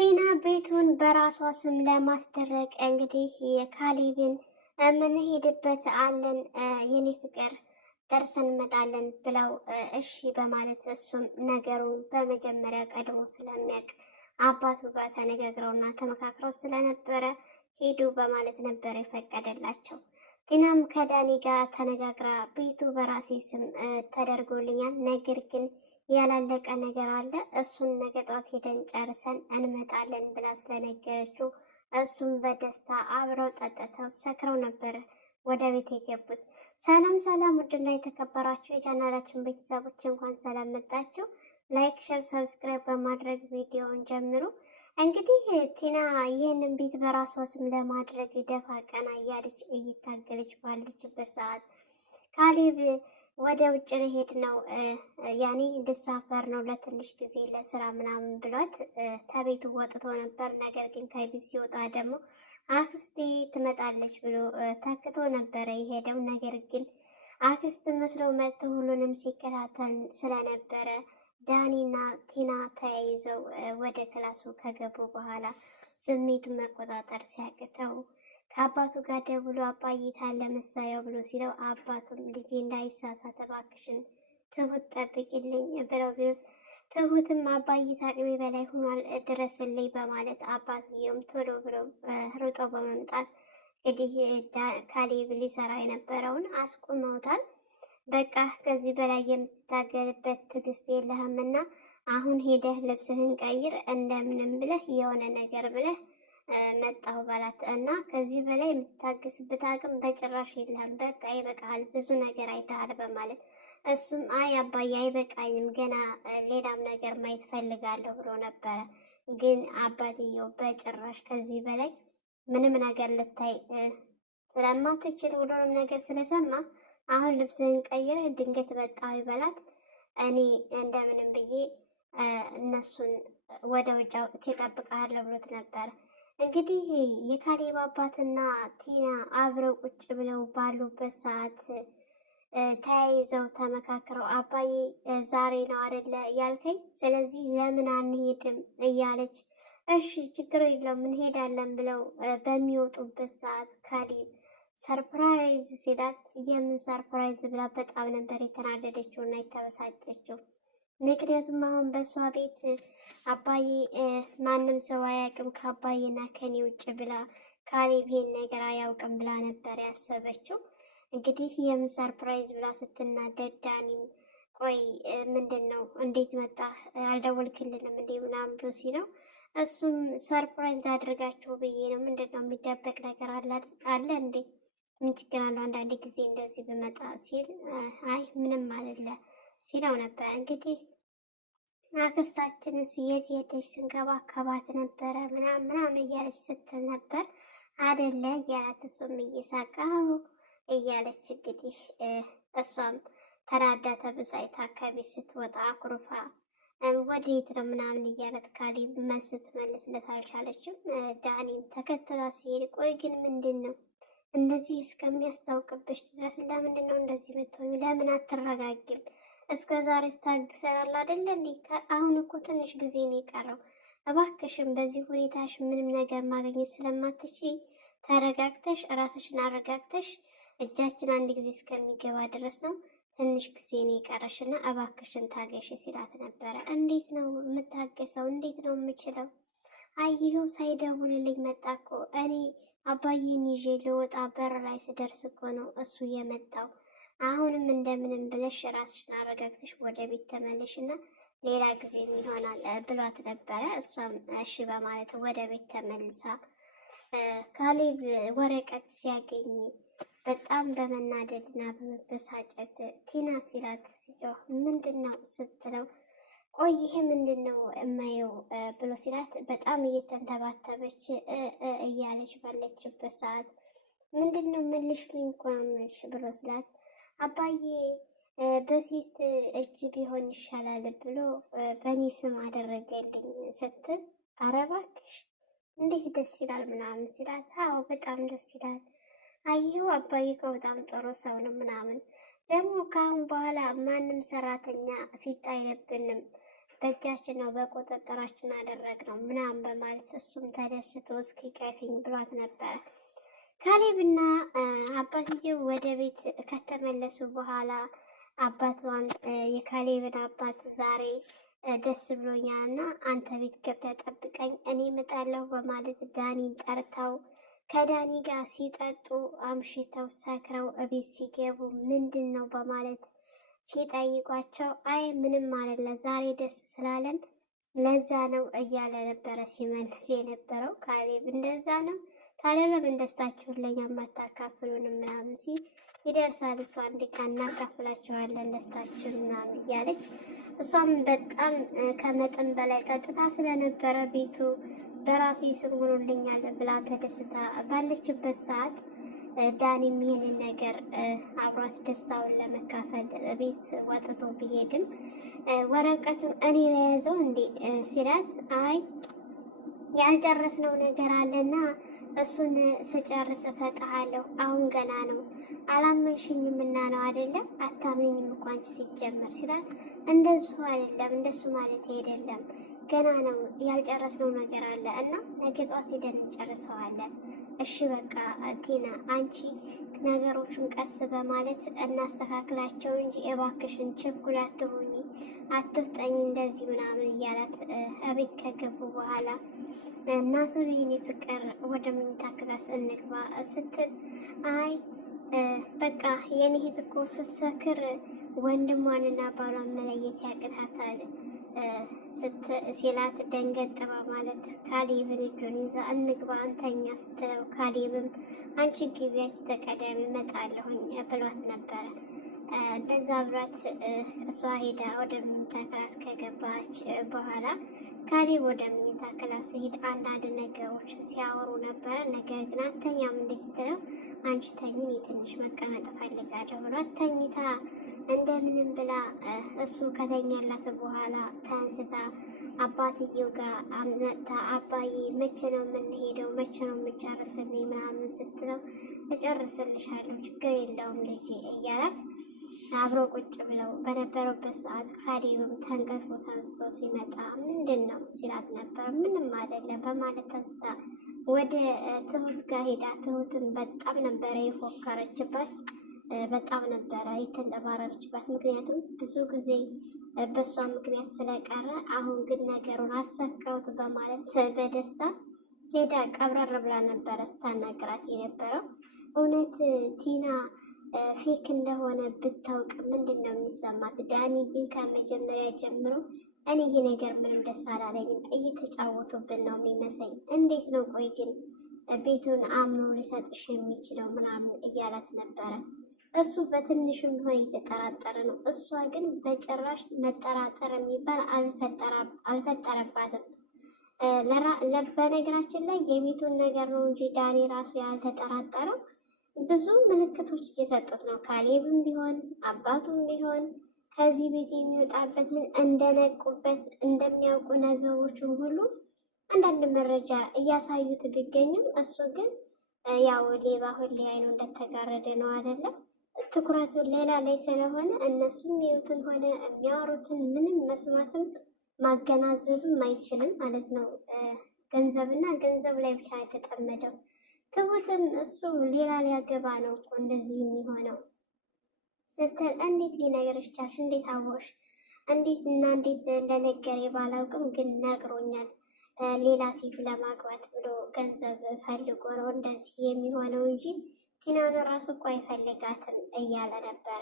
ቲና ቤቱን በራሷ ስም ለማስደረግ እንግዲህ የካሌብን የምንሄድበት አለን የኔ ፍቅር ደርሰን እንመጣለን ብለው እሺ በማለት እሱም ነገሩን በመጀመሪያ ቀድሞ ስለሚያውቅ አባቱ ጋር ተነጋግረውና ተመካክረው ስለነበረ ሄዱ በማለት ነበር የፈቀደላቸው። ቲናም ከዳኒ ጋር ተነጋግራ ቤቱ በራሴ ስም ተደርጎልኛል፣ ነገር ግን ያላለቀ ነገር አለ፣ እሱን ነገ ጧት ሄደን ጨርሰን እንመጣለን ብላ ስለነገረችው እሱም በደስታ አብረው ጠጥተው ሰክረው ነበር ወደ ቤት የገቡት። ሰላም ሰላም! ውድና የተከበራችሁ የቻናላችን ቤተሰቦች እንኳን ሰላም መጣችሁ። ላይክ፣ ሸር፣ ሰብስክራይብ በማድረግ ቪዲዮውን ጀምሩ። እንግዲህ ቲና ይህንን ቤት በራሷ ስም ለማድረግ ደፋ ቀና እያለች እየታገለች ባለችበት ሰዓት ካሌብ ወደ ውጭ ልሄድ ነው ያኔ ልሳፈር ነው ለትንሽ ጊዜ ለስራ ምናምን ብሏት ከቤቱ ወጥቶ ነበር። ነገር ግን ከቤት ሲወጣ ደግሞ አክስቴ ትመጣለች ብሎ ተክቶ ነበረ የሄደው። ነገር ግን አክስት መስለው መጥቶ ሁሉንም ሲከታተል ስለነበረ ዳኒና ቲና ተያይዘው ወደ ክላሱ ከገቡ በኋላ ስሜቱን መቆጣጠር ሲያቅተው ከአባቱ ጋር ደውሎ አባዬ ታለ መሳሪያው ብሎ ሲለው አባቱም ልጄ እንዳይሳሳት እባክሽን ትሁት ጠብቂልኝ ብለው ቢሉት ትሁትም አባዬ ታቅሜ በላይ ሆኗል ድረስልኝ በማለት አባትየውም ቶሎ ብሎ ሮጦ በመምጣት እንግዲህ ካሌብ ሊሰራ የነበረውን አስቁመውታል። በቃ ከዚህ በላይ የምትታገልበት ትዕግስት የለህምና አሁን ሄደህ ልብስህን ቀይር፣ እንደምንም ብለህ የሆነ ነገር ብለህ መጣሁ ባላት እና ከዚህ በላይ የምትታገስበት አቅም በጭራሽ የለህም፣ በቃ ይበቃል፣ ብዙ ነገር አይተሃል በማለት እሱም አይ አባዬ አይበቃኝም፣ ገና ሌላም ነገር ማየት ፈልጋለሁ ብሎ ነበረ። ግን አባትየው በጭራሽ ከዚህ በላይ ምንም ነገር ልታይ ስለማትችል ሁሉንም ነገር ስለሰማ አሁን ልብስህን ቀይረህ ድንገት መጣሁ ይበላት፣ እኔ እንደምንም ብዬ እነሱን ወደ ውጭ አውጥቼ እጠብቅሃለሁ ብሎት ነበረ። እንግዲህ የካሌብ አባትና ቲና አብረው ቁጭ ብለው ባሉበት ሰዓት ተያይዘው ተመካክረው አባዬ ዛሬ ነው አይደለ ያልከኝ፣ ስለዚህ ለምን አንሄድም እያለች እሺ ችግር የለውም እንሄዳለን ብለው በሚወጡበት ሰዓት ካሌብ ሰርፕራይዝ ሲላት የምን ሰርፕራይዝ ብላ በጣም ነበር የተናደደችው እና የተበሳጨችው። ምክንያቱም አሁን በእሷ ቤት አባዬ ማንም ሰው አያውቅም ከአባዬና ከኔ ውጭ ብላ ካሌብ ይሄን ነገር አያውቅም ብላ ነበር ያሰበችው። እንግዲህ የምን ሰርፕራይዝ ብላ ስትናደድ ዳኒም ቆይ ምንድን ነው እንዴት መጣ አልደወልክልንም እንዴ ምናምን ብሎ ሲለው እሱም ሰርፕራይዝ ላድርጋችሁ ብዬ ነው፣ ምንድን ነው የሚደበቅ ነገር አለ እንዴ? ምን ችግር አለው አንዳንድ ጊዜ እንደዚህ ብመጣ ሲል አይ ምንም አይደለ ሲለው ነበር። እንግዲህ አክስታችንን የት ሄደች ስንከባከባት ነበረ ምናምን እያለች ስትል ነበር አደለ እያላት እሱም እየሳቀው እያለች እንግዲህ እሷም ተናዳ ተብሳይታ ከቤት ስትወጣ አኩርፋ ወዴት ነው ምናምን እያለት ካሌብ መልስ ትመልስለት አልቻለችም። ዳኒም ተከትላ ሲሄድ ቆይ ግን ምንድን ነው እንደዚህ እስከሚያስታውቅብሽ ድረስ ለምንድን ነው እንደዚህ ብትሆኝ? ለምን አትረጋጊም? እስከ ዛሬ ስታግሰናል አይደለ እንዴ? አሁን እኮ ትንሽ ጊዜ ነው የቀረው። እባክሽን በዚህ ሁኔታሽ ምንም ነገር ማግኘት ስለማትችይ ተረጋግተሽ ራስሽን አረጋግተሽ እጃችን አንድ ጊዜ እስከሚገባ ድረስ ነው ትንሽ ጊዜ ነው የቀረሽና እባክሽን ታገሽ ሲላት ነበረ። እንዴት ነው የምታገሰው? እንዴት ነው የምችለው? አይሄው ሳይደውልልኝ መጣ እኮ እኔ አባዬን ይዤ ልወጣ በር ላይ ስደርስ እኮ ነው እሱ የመጣው። አሁንም እንደምንም ብለሽ ራስሽን አረጋግተሽ ወደ ቤት ተመለሽና ሌላ ጊዜ ይሆናል ብሏት ነበረ። እሷም እሺ በማለት ወደ ቤት ተመልሳ ካሌብ ወረቀት ሲያገኝ በጣም በመናደድና በመበሳጨት ቲና ሲላት ሲጮህ ምንድን ነው ስትለው ቆይ ይሄ ምንድን ነው እማየው ብሎ ሲላት በጣም እየተንተባተበች እያለች ባለችበት ሰዓት ምንድን ነው ምልሽ እኮ ነው የምልሽ ብሎ ሲላት አባዬ በሴት እጅ ቢሆን ይሻላል ብሎ በእኔ ስም አደረገልኝ ስትል ኧረ እባክሽ እንዴት ደስ ይላል ምናምን ሲላት አዎ በጣም ደስ ይላል፣ አየሁ አባዬ እኮ በጣም ጥሩ ሰው ነው ምናምን፣ ደግሞ ከአሁን በኋላ ማንም ሰራተኛ ፊት አይለብንም በእጃችን ነው በቁጥጥራችን አደረግነው ምናምን በማለት እሱም ተደስቶ እስኪ ከፊኝ ብሏት ነበረ። ካሌብና አባትየው ወደ ቤት ከተመለሱ በኋላ አባቷን የካሌብን አባት ዛሬ ደስ ብሎኛል እና አንተ ቤት ገብተህ ጠብቀኝ እኔ እመጣለሁ በማለት ዳኒን ጠርተው ከዳኒ ጋር ሲጠጡ አምሽተው ሰክረው እቤት ሲገቡ ምንድን ነው በማለት ሲጠይቋቸው አይ ምንም አይደለ ዛሬ ደስ ስላለን ለዛ ነው እያለ ነበረ ሲመልስ የነበረው። ካሌብ እንደዛ ነው ታዲያ ለምን ደስታችሁን ለኛ ማታካፍሉንም ምናምን ሲል ይደርሳል እሷ አንድ ቀን እናካፍላችኋለን ደስታችሁን ምናምን እያለች እሷም በጣም ከመጠን በላይ ጠጥታ ስለነበረ ቤቱ በራሴ ስም ሆኖልኛል ብላ ተደስታ ባለችበት ሰዓት ዳኒም ይህንን ነገር አብሯት ደስታውን ለመካፈል ቤት ወጥቶ ቢሄድም ወረቀቱን እኔ ላይ ያዘው እንዴ ሲላት አይ ያልጨረስነው ነገር አለና እሱን ስጨርስ እሰጥሃለሁ። አሁን ገና ነው አላመንሽኝም እና ነው አይደለም አታምኝም እኮ አንቺ ሲጀመር ሲላል እንደሱ አይደለም እንደሱ ማለት አይደለም ገና ነው ያልጨረስነው ነገር አለ እና ነገ ጧት ሄደን እንጨርሰዋለን። እሺ በቃ ቲና አንቺ ነገሮቹን ቀስ በማለት እናስተካክላቸው እንጂ እባክሽን ችኩል አትሁኚ፣ አትፍጠኝ እንደዚህ ምናምን እያላት እቤት ከገቡ በኋላ እናቱ የኔ ፍቅር ወደ መኝታ ክላስ እንግባ ስትል አይ በቃ የኔ እህት እኮ ስትሰክር ወንድሟንና ባሏን መለየት ያቅታታል ሲላት ደንገጥ በማለት ካሌብን እጁን ይዛ እንግባ አንተኛ ስትለው ካሌብም አንቺ ግቢ አንቺ ተቀዳሚ እመጣለሁኝ ብሏት ነበረ። እንደዛ ብሏት እሷ ሄዳ ወደ መኝታ ክላስ ከገባች በኋላ ካሌብ ወደ መኝታ ክላስ ሄድ አንዳንድ ነገሮችን ሲያወሩ ነበረ። ነገር ግን አንተኛም እንዴ ስትለው አንቺ ተኝ እኔ ትንሽ መቀመጥ እፈልጋለሁ ብሏት ተኝታ እንደምንም ብላ እሱ ከተኛላት በኋላ ተንስታ አባትየው ጋር መጥታ አባዬ መቼ ነው የምንሄደው? መቼ ነው የምጨርስልኝ? ምናምን ስትለው እጨርስልሻለሁ ችግር የለውም ልጄ እያላት አብሮ ቁጭ ብለው በነበረበት ሰዓት ካሌብም ተንቀልፎ ተነስቶ ሲመጣ ምንድን ነው ሲላት ነበር። ምንም አይደለም በማለት ተንስታ ወደ ትሁት ጋር ሄዳ ትሁትን በጣም ነበረ የፎከረችባት፣ በጣም ነበረ የተንጠባረረችባት። ምክንያቱም ብዙ ጊዜ በእሷ ምክንያት ስለቀረ አሁን ግን ነገሩን አሰካሁት በማለት በደስታ ሄዳ ቀብረር ብላ ነበረ ስታናግራት የነበረው። እውነት ቲና ፌክ እንደሆነ ብታውቅ ምንድን ነው የሚሰማት? ዳኒ ግን ከመጀመሪያ ጀምሮ እኔ ይሄ ነገር ምንም ደስ አላለኝም፣ እየተጫወቱብን ነው የሚመስለኝ። እንዴት ነው ቆይ ግን ቤቱን አምኖ ሊሰጥሽ የሚችለው ምናምን እያላት ነበረ። እሱ በትንሹም ቢሆን እየተጠራጠረ ነው። እሷ ግን በጭራሽ መጠራጠር የሚባል አልፈጠረባትም። በነገራችን ላይ የቤቱን ነገር ነው እንጂ ዳኒ ራሱ ያልተጠራጠረው ብዙ ምልክቶች እየሰጡት ነው። ካሌብም ቢሆን አባቱም ቢሆን ከዚህ ቤት የሚወጣበትን እንደነቁበት እንደሚያውቁ ነገሮችን ሁሉ አንዳንድ መረጃ እያሳዩት ቢገኝም እሱ ግን ያው ሌባ ሁሌ አይኑ እንደተጋረደ ነው አይደለም። ትኩረቱን ሌላ ላይ ስለሆነ እነሱም የሚዩትን ሆነ የሚያወሩትን ምንም መስማትም ማገናዘብም አይችልም ማለት ነው። ገንዘብና ገንዘብ ላይ ብቻ የተጠመደው። ትሁትም እሱ ሌላ ሊያገባ ነው እኮ እንደዚህ የሚሆነው ስትል እንዴት ሊነግርሽ ቻልሽ? እንዴት አወቅሽ? እንዴት እና እንዴት እንደነገረ ባላውቅም ግን ነግሮኛል። ሌላ ሴት ለማግባት ብሎ ገንዘብ ፈልጎ ነው እንደዚህ የሚሆነው እንጂ ቲናን ራሱ እኮ አይፈልጋትም እያለ ነበረ።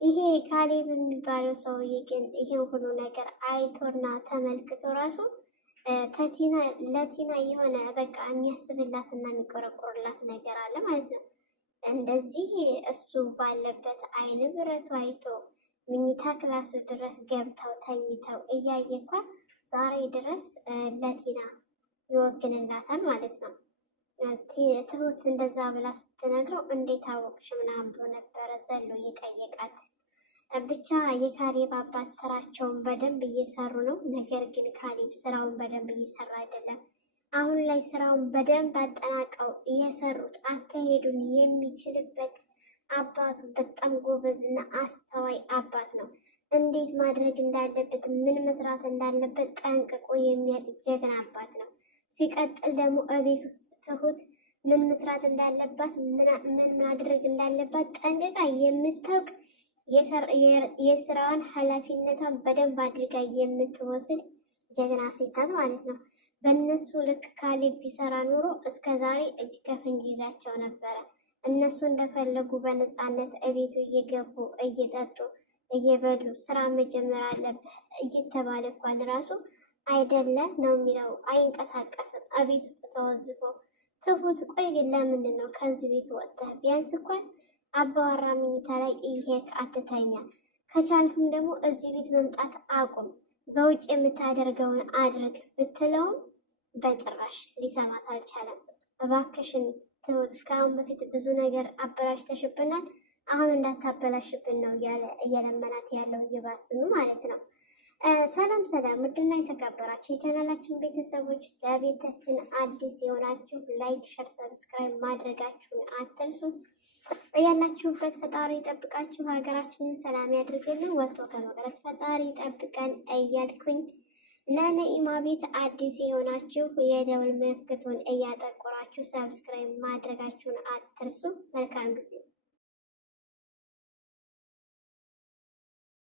ይሄ ካሌብ የሚባለው ሰውዬ ግን ይሄን ሁሉ ነገር አይቶና ተመልክቶ ራሱ ለቲና የሆነ በቃ የሚያስብላትና የሚቆረቆርላት ነገር አለ ማለት ነው። እንደዚህ እሱ ባለበት አይን ብረቱ አይቶ ምኝታ ክላሱ ድረስ ገብተው ተኝተው እያየ እንኳን ዛሬ ድረስ ለቲና ይወግንላታል ማለት ነው። ትሁት እንደዛ ብላ ስትነግረው እንዴት አወቅሽ ምናምን ብሎ ነበረ ዘሎ እየጠየቃት። ብቻ የካሌብ አባት ስራቸውን በደንብ እየሰሩ ነው። ነገር ግን ካሌብ ስራውን በደንብ እየሰራ አይደለም። አሁን ላይ ስራውን በደንብ አጠናቀው እየሰሩት አካሄዱን የሚችልበት አባቱ በጣም ጎበዝና አስተዋይ አባት ነው። እንዴት ማድረግ እንዳለበት ምን መስራት እንዳለበት ጠንቅቆ የሚያውቅ ጀግና አባት ነው። ሲቀጥል ደግሞ እቤት ውስጥ ትሁት ምን መስራት እንዳለባት ምን ማድረግ እንዳለባት ጠንቅቃ የምታውቅ የስራዋን ኃላፊነቷን በደንብ አድርጋ የምትወስድ ጀግና ሴት ናት ማለት ነው። በእነሱ ልክ ካሌብ ቢሰራ ኑሮ እስከ ዛሬ እጅ ከፍንጅ ይዛቸው ነበረ። እነሱ እንደፈለጉ በነፃነት እቤቱ እየገቡ እየጠጡ እየበሉ ስራ መጀመር አለብህ እየተባለ እንኳን ራሱ አይደለም ነው የሚለው። አይንቀሳቀስም እቤት ውስጥ ተወዝፎ። ትሁት ቆይ ግን ለምንድን ነው ከዚህ ቤት ወጥተህ ቢያንስ እንኳን አባወራ መኝታ ላይ እየሄድክ አትተኛ? ከቻልክም ደግሞ እዚህ ቤት መምጣት አቁም፣ በውጭ የምታደርገውን አድርግ ብትለውም በጭራሽ ሊሰማት አልቻለም። እባክሽን ትሁት ከአሁን በፊት ብዙ ነገር አበላሽተሽብናል፣ አሁን እንዳታበላሽብን ነው እያለ እየለመናት ያለው እየባስኑ ማለት ነው። ሰላም ሰላም፣ ውድና የተከበራችሁ የቻናላችን ቤተሰቦች ለቤታችን አዲስ የሆናችሁ ላይክ፣ ሸር፣ ሰብስክራይብ ማድረጋችሁን አትርሱ። በያላችሁበት ፈጣሪ ይጠብቃችሁ፣ ሀገራችንን ሰላም ያድርግልን፣ ወጥቶ ከመቅረት ፈጣሪ ይጠብቀን እያልኩኝ ለነኢማ ቤት አዲስ የሆናችሁ የደውል ምልክቱን እያጠቆራችሁ ሰብስክራይብ ማድረጋችሁን አትርሱ። መልካም ጊዜ